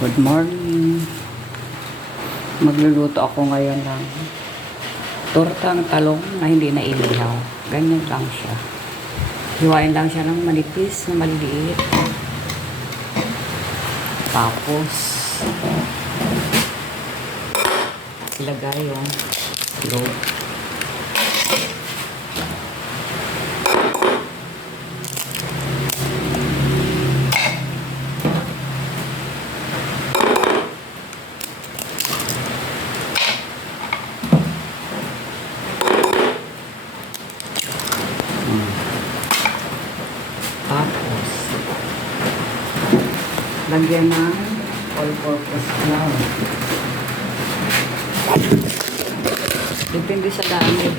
Good morning. Magluluto ako ngayon ng tortang talong na hindi na inihaw. Ganyan lang siya. Hiwain lang siya ng manipis na maliliit. Tapos, ilagay yung loob. Tapos, lagyan ng all-purpose flour. Depende sa dami.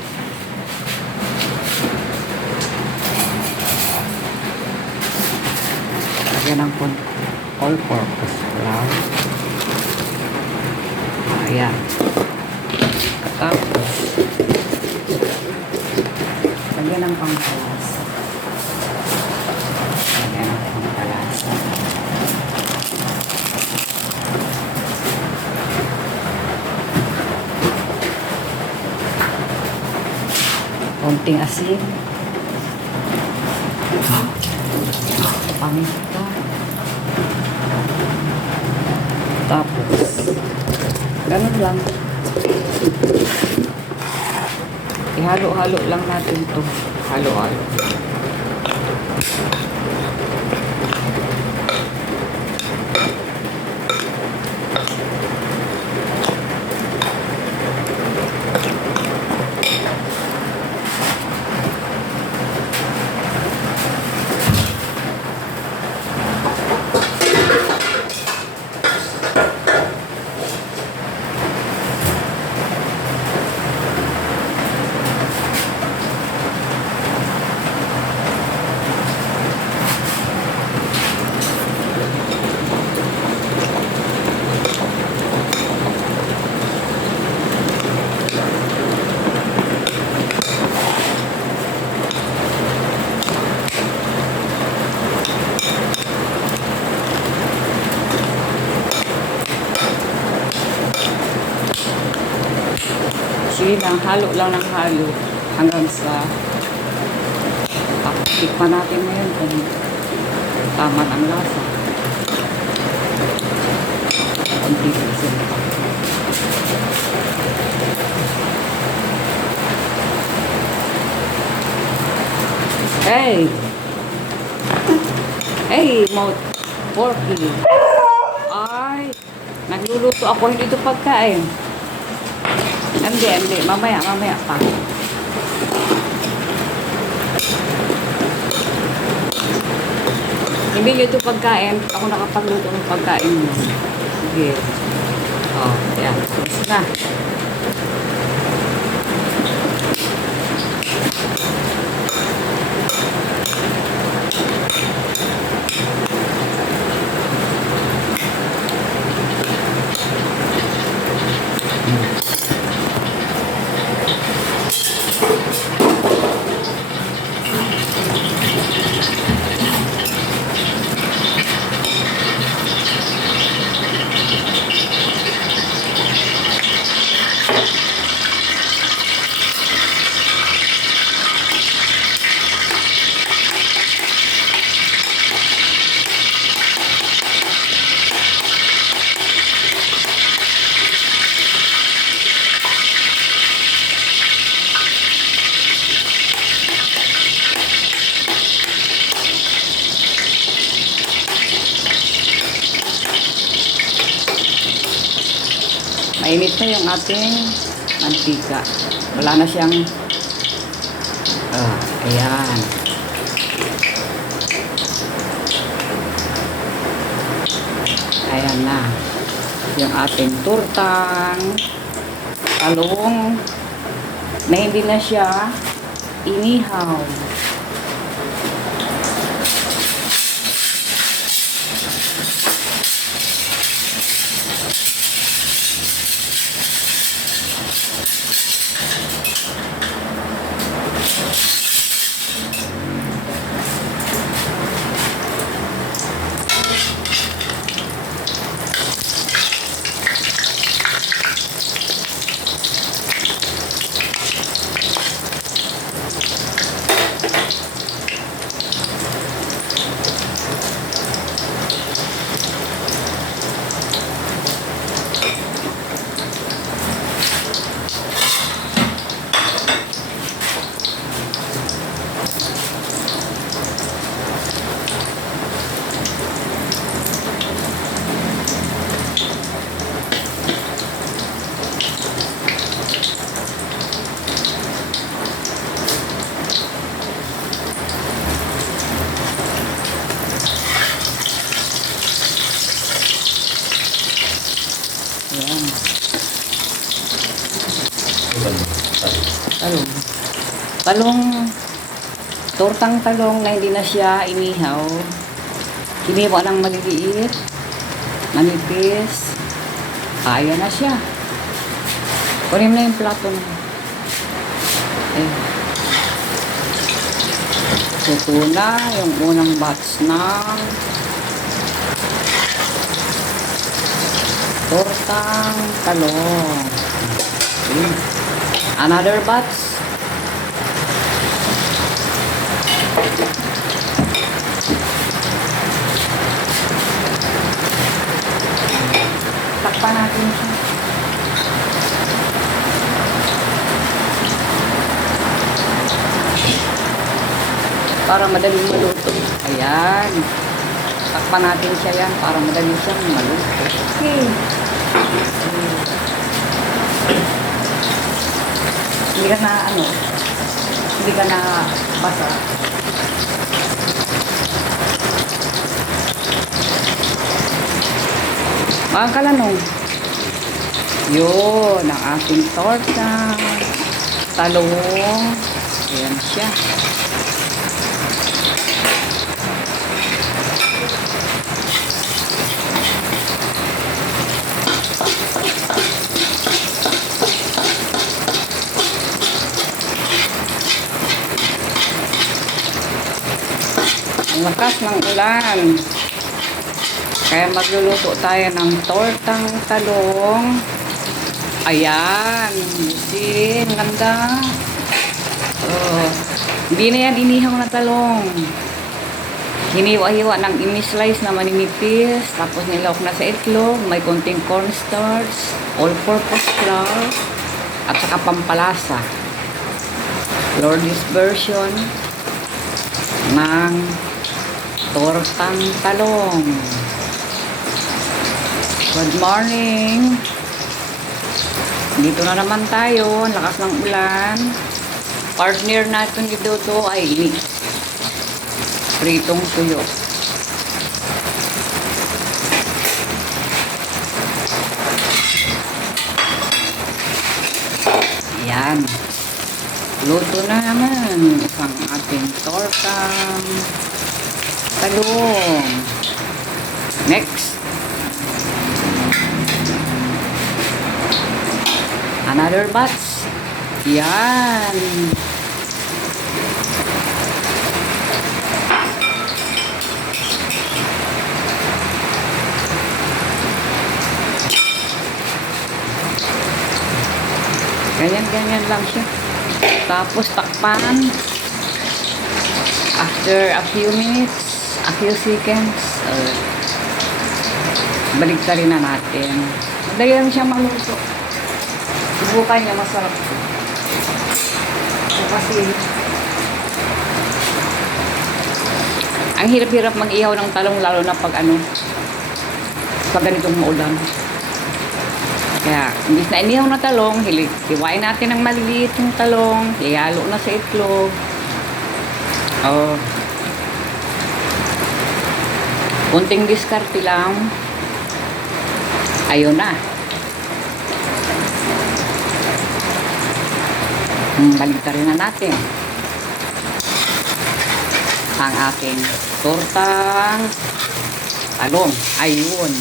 Lagyan ng all-purpose flour. Ayan. Tapos, lagyan ng pampalasa. Konting asin. Paminta. Tapos, ganun lang. Ihalo-halo lang natin to. Halo-halo. Sige lang, halo lang ng halo hanggang sa tikman natin ngayon kung tama ang lasa. Konti asin pa. Hey! Hey, Mount Porky! Ay! Nagluluto ako, hindi ito pagkain. Hindi. Mamaya pa. Hindi nyo ito pagkain. Ako nakapagluto ng pagkain mo. Sige. Oh, yan. Tapos na. Mainit na yung ating mantika. Wala na siyang ayan. Ayan na yung ating tortang talong na hindi na siya inihaw. Ayan. Talong. Talong. Tortang talong na hindi na siya inihaw. Hiniwa ng maliliit. Manipis. Kaya na siya. Kunin na yung plato na. Ayan. Luto na yung unang batch ng tortang talong. Okay. Another batch. Takpan natin siya. Para madaling maluto. Ayan. Takpan natin siya yan para madali siyang maluto. Okay. Hindi ka na hindi ka na basa. Mga kalanong. Yun, ang ating torta. Talong. Ayan siya. Ang lakas ng ulan. Kaya magluluto tayo ng tortang talong. Ayan. See, ang ganda. Oh, hindi na yan inihaw na talong. Hiniwa-hiwa ng imi-slice na maninipis. Tapos nilawak na sa itlog. May konting cornstarch, all-purpose flour, at saka pampalasa. Lord's version ng tortang talong. Good morning. Dito na naman tayo. Ang lakas ng ulan. Partner natin dito ay pritong tuyo. Ayan. Luto na naman ang ating tortang talong. Next. Another batch. Yan. Ganyan lang siya. Tapos takpan. After a few minutes, a few seconds, balik ka rin na natin. Madali lang siya maluto. Subukan niya, masarap. So, kasi ang hirap-hirap mag-ihaw ng talong, lalo na pag pag ganitong maulan. Kaya, imbis na inihaw na talong, hiwain natin ng maliliit yung talong, ihalo na sa itlog. Oh. Kunting diskarte lang. Ayun na. Baligtarin na natin ang ating tortang talong. Ayun.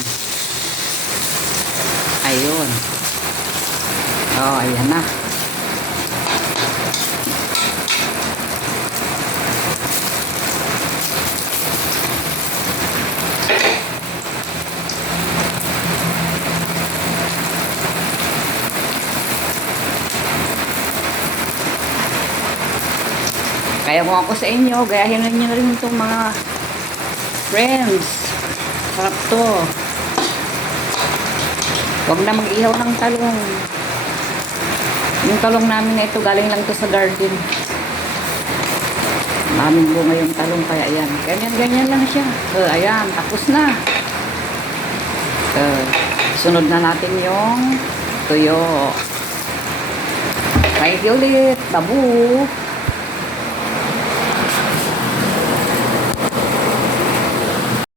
Ayun. Oh, ayan na. Kaya kung ako sa inyo, gayahin na nyo rin itong mga friends. Sarap to. Huwag na mag-ihaw ng talong. Yung talong namin na ito, galing lang to sa garden. Maraming bunga yung talong, kaya ayan. Ganyan lang siya. So, ayan, tapos na. Sunod na natin yung tuyo. Thank you ulit. Babu!